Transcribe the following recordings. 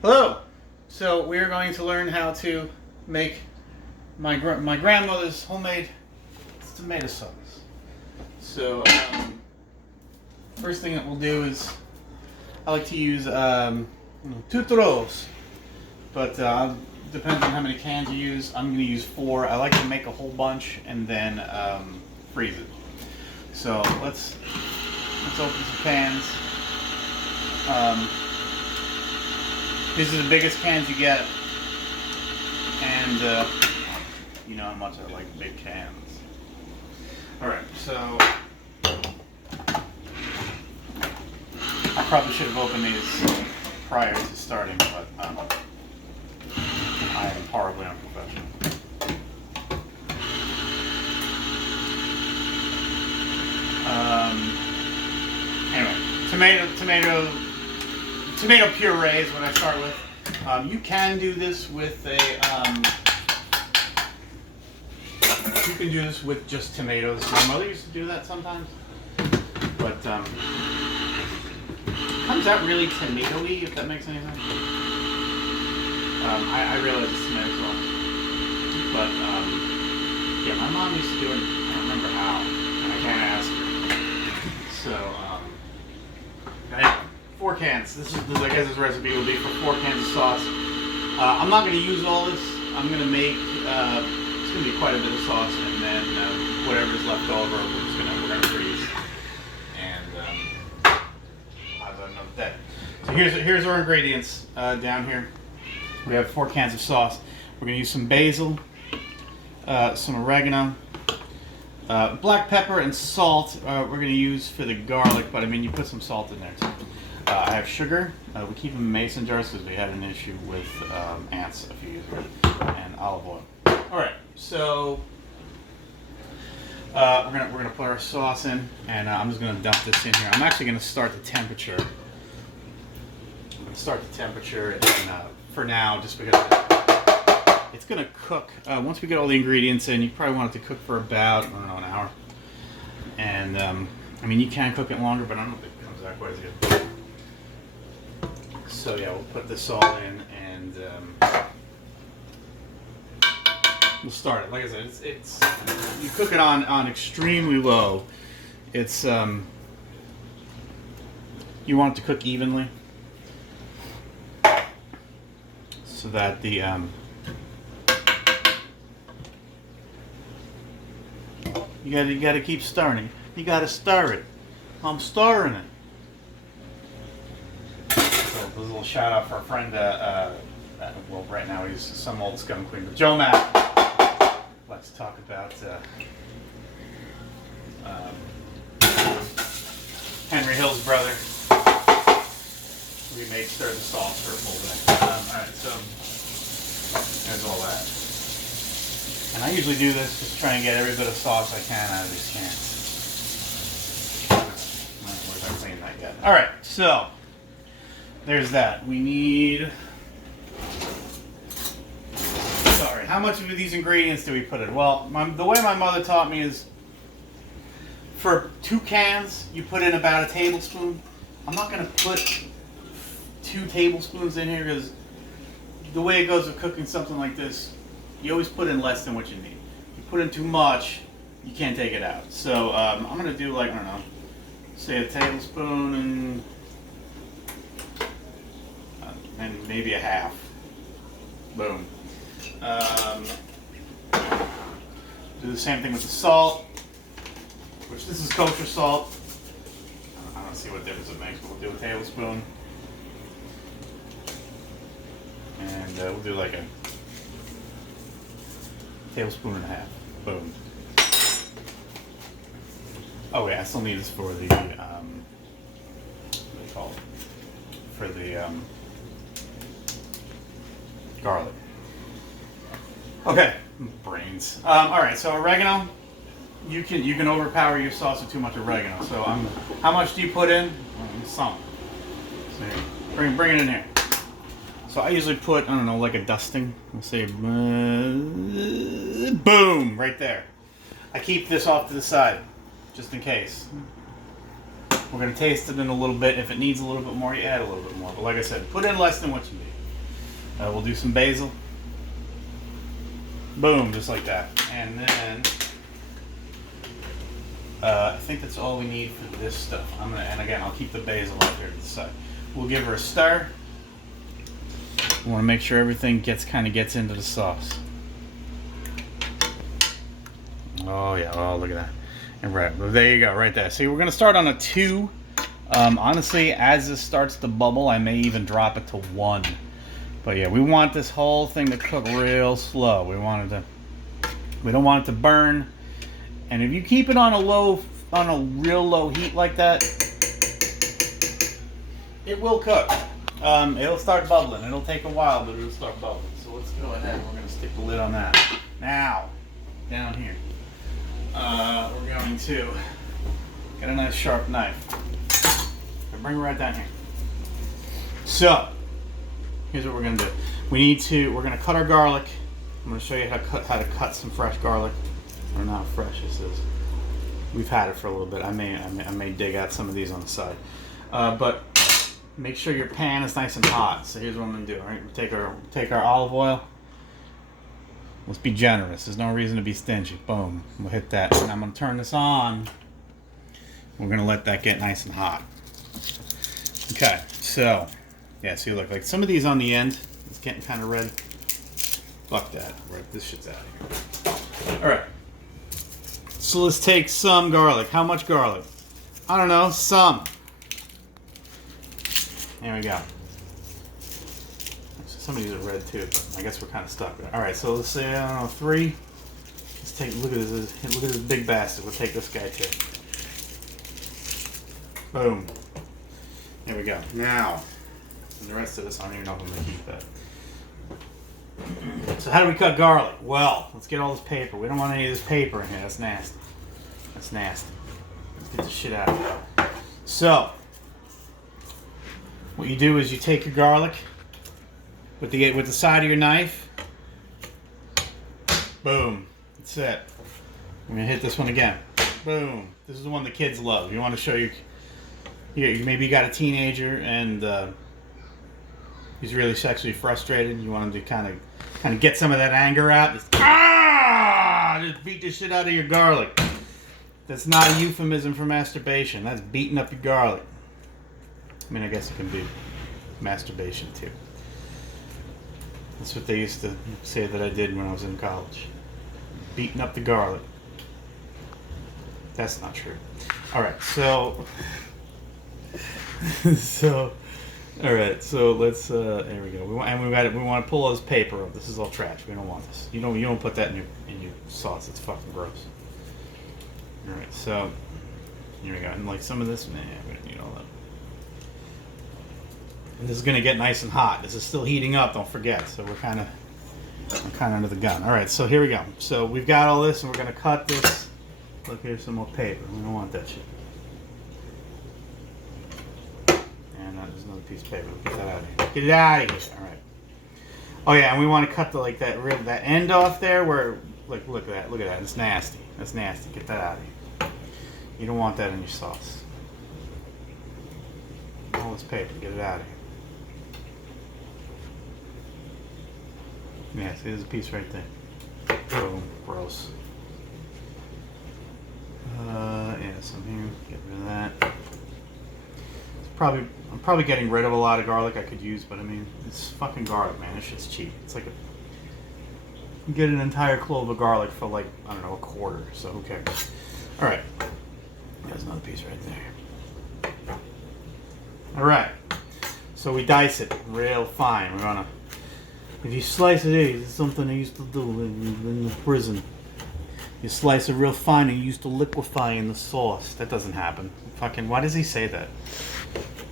Hello! So we're going to learn how to make my grandmother's homemade tomato sauce. So first thing that we'll do is I like to use two throws, but depends on how many cans you use. I'm going to use 4. I like to make a whole bunch and then freeze it. So let's open some cans. These are the biggest cans you get, and you know how much I like big cans. Alright, so I probably should have opened these prior to starting, but I am horribly unprofessional. Anyway, tomato puree is what I start with. You can do this with you can do this with just tomatoes. My mother used to do that sometimes, but it comes out really tomatoey, if that makes any sense. I realize it's tomato sauce, but yeah, my mom used to do it. I don't remember how, and I can't ask her. So. 4 cans. This is, I guess, this recipe will be for 4 cans of sauce. I'm not going to use all this. I'm going to make. It's going to be quite a bit of sauce, and then whatever's left over, we're going to freeze. And I'll have another day. So here's our ingredients down here. We have 4 cans of sauce. We're going to use some basil, some oregano, black pepper, and salt. We're going to use for the garlic, but I mean you put some salt in there too. I have sugar. We keep them in mason jars because we had an issue with ants a few years ago. And olive oil. All right, so we're gonna put our sauce in, and I'm just gonna dump this in here. I'm actually gonna start the temperature. I'm gonna start the temperature, and for now, just because it's gonna cook. Once we get all the ingredients in, you probably want it to cook for about, I don't know, an hour. And I mean, you can cook it longer, but I don't think it comes out quite as good. So yeah, we'll put this all in, and we'll start it. Like I said, it's you cook it on extremely low. It's you want it to cook evenly, so that the you gotta keep stirring it. You gotta stir it. I'm stirring it. A little shout out for a friend, well, right now he's some old scum queen, but Joe Matt. Let's talk about Henry Hill's brother. We made stir the sauce for a full day. Alright, so there's all that. And I usually do this just trying to get every bit of sauce I can out of these cans. Where's I cleaned that yet? Alright, so there's that. We need. Sorry, how much of these ingredients do we put in? Well, the way my mother taught me is for 2 cans, you put in about a tablespoon. I'm not going to put 2 tablespoons in here because the way it goes with cooking something like this, you always put in less than what you need. If you put in too much, you can't take it out. So I'm going to do, like, I don't know, say a tablespoon and maybe a half. Boom. Do the same thing with the salt, which this is kosher salt. I don't see what difference it makes, but we'll do a tablespoon. And we'll do like a tablespoon and a half. Boom. Oh yeah, I still need this for the, what do you call it? For the, garlic. Okay, brains. All right, so oregano. You can overpower your sauce with too much oregano. So how much do you put in? Some. So bring it in here. So I usually put, I don't know, like a dusting. We'll say boom right there. I keep this off to the side just in case. We're going to taste it in a little bit. If it needs a little bit more, you add a little bit more. But like I said, put in less than what you need. We'll do some basil. Boom, just like that. And then I think that's all we need for this stuff. And again, I'll keep the basil out here to the side. We'll give her a stir. We want to make sure everything kind of gets into the sauce. Oh yeah, oh look at that. And right, well, there you go, right there. See, we're gonna start on a 2. Honestly, as this starts to bubble, I may even drop it to 1. But yeah, we want this whole thing to cook real slow. We don't want it to burn. And if you keep it on a real low heat like that, it will cook. It'll start bubbling. It'll take a while, but it'll start bubbling. So let's go ahead. We're gonna stick the lid on that. Now, down here, we're going to get a nice sharp knife. And bring it right down here. So, here's what we're gonna do. We're gonna cut our garlic. I'm gonna show you how to cut some fresh garlic. Or not fresh, this is. We've had it for a little bit. I may dig out some of these on the side. But make sure your pan is nice and hot. So here's what I'm gonna do. All right, we'll take our olive oil. Let's be generous. There's no reason to be stingy. Boom. We'll hit that. And I'm gonna turn this on. We're gonna let that get nice and hot. Okay, so yeah, see, look, like some of these on the end, it's getting kind of red. Fuck that. Right, this shit's out of here. All right. So let's take some garlic. How much garlic? I don't know. Some. There we go. Some of these are red too, but I guess we're kind of stuck with it. All right, so let's say, I don't know, 3. Let's take, look at this big bastard. We'll take this guy too. Boom. There we go. Now, and the rest of this, I don't even know if I'm going to keep that. So how do we cut garlic? Well, let's get all this paper. We don't want any of this paper in here. That's nasty. That's nasty. Let's get the shit out of here. So, what you do is you take your garlic with the side of your knife. Boom. That's it. I'm going to hit this one again. Boom. This is the one the kids love. You want to show you maybe you got a teenager and he's really sexually frustrated. You want him to kind of get some of that anger out. Just beat the shit out of your garlic. That's not a euphemism for masturbation. That's beating up your garlic. I mean, I guess it can be masturbation too. That's what they used to say that I did when I was in college. Beating up the garlic. That's not true. All right, so all right, so let's there we go. We want to pull all this paper up. This is all trash. We don't want this. You don't put that in your sauce. It's fucking gross. All right, so here we go. And like some of this, man, we don't need all that. And this is gonna get nice and hot. This is still heating up. Don't forget. So I'm kind of under the gun. All right, so here we go. So we've got all this, and we're gonna cut this. Look, here's some more paper. We don't want that shit. There's another piece of paper. Get that out of here. Get it out of here. All right. Oh yeah, and we want to cut that end off there where look at that. Look at that. It's nasty. That's nasty. Get that out of here. You don't want that in your sauce. All this paper. Get it out of here. Yeah. See, there's a piece right there. Boom. Gross. Yeah. Some here. Get rid of that. I'm probably getting rid of a lot of garlic I could use, but I mean, it's fucking garlic, man. This shit's cheap. It's like you can get an entire clove of garlic for like, I don't know, a quarter, so who cares? All right. There's another piece right there. All right. So we dice it real fine. We're gonna, if you slice it, it's something I used to do in the prison. You slice it real fine and you used to liquefy in the sauce. That doesn't happen. Fucking, why does he say that?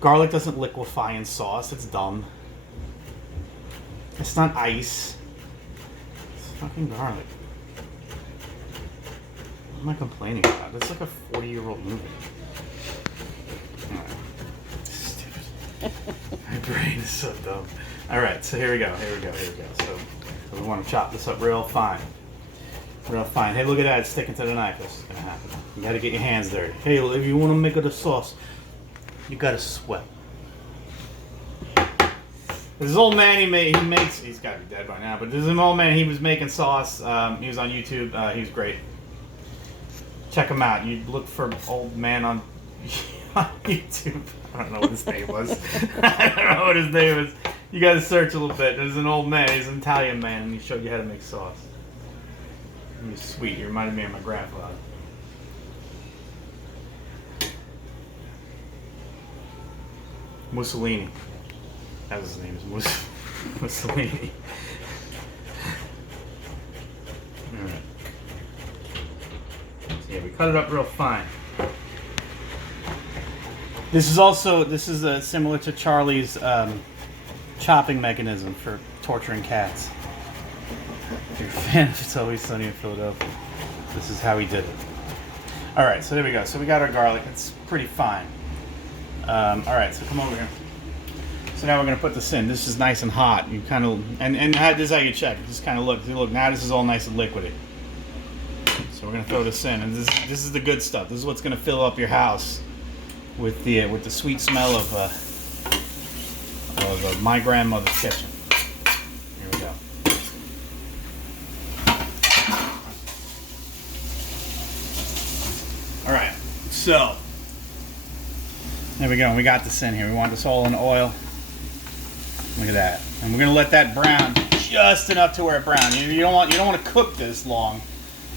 Garlic doesn't liquefy in sauce. It's dumb. It's not ice. It's fucking garlic. What am I complaining about? It's like a 40-year-old movie. Alright. Stupid. My brain is so dumb. Alright, so here we go. So we want to chop this up real fine. Real fine. Hey, look at that. It's sticking to the knife. That's what's going to happen. You got to get your hands dirty. Hey, if you want to make it a sauce, you gotta sweat. This old man, he's got to be dead by now, but this is an old man, he was making sauce. He was on YouTube. He was great. Check him out. You look for old man on YouTube. I don't know what his name was. I don't know what his name was. You got to search a little bit. There's an old man. He's an Italian man, and he showed you how to make sauce. He was sweet. He reminded me of my grandfather. Mussolini. That was his name. Mussolini. All right. So yeah, we cut it up real fine. This is similar to Charlie's chopping mechanism for torturing cats. If you're a fan of It's Always Sunny in Philadelphia, this is how he did it. All right, so there we go. So we got our garlic. It's pretty fine. All right, so come over here. So now we're gonna put this in. This is nice and hot. You kind of this is how you check. Just kind of look. Look, now this is all nice and liquidy. So we're gonna throw this in, and this is the good stuff. This is what's gonna fill up your house with the sweet smell of my grandmother's kitchen. Here we go. All right, so there we go. We got this in here. We want this all in oil. Look at that, and we're gonna let that brown just enough to where it brown. You don't want to cook this long.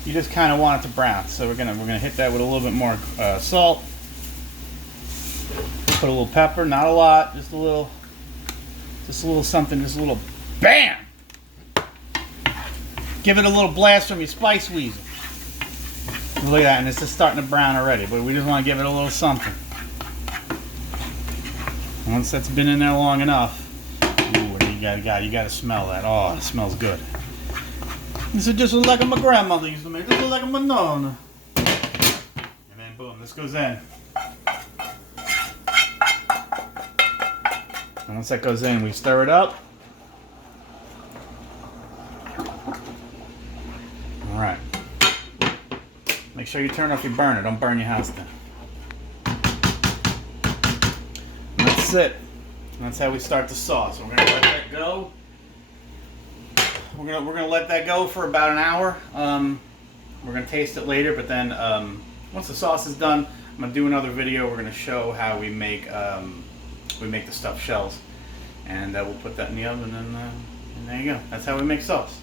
You just kind of want it to brown. So we're gonna hit that with a little bit more salt. Put a little pepper, not a lot, just a little something, just a little bam. Give it a little blast from your spice weasel. Look at that, and it's just starting to brown already. But we just want to give it a little something. Once that's been in there long enough. You gotta smell that. Oh, it smells good. This is just like my grandmother used to make. This is like a banana. And then boom, this goes in. And once that goes in, we stir it up. All right. Make sure you turn off your burner. Don't burn your house down. And that's it. And that's how we start the sauce. We're gonna let that go. We're gonna let that go for about an hour. We're gonna taste it later, but then once the sauce is done, I'm gonna do another video. We're gonna show how we make the stuffed shells, and we'll put that in the oven, and there you go. That's how we make sauce.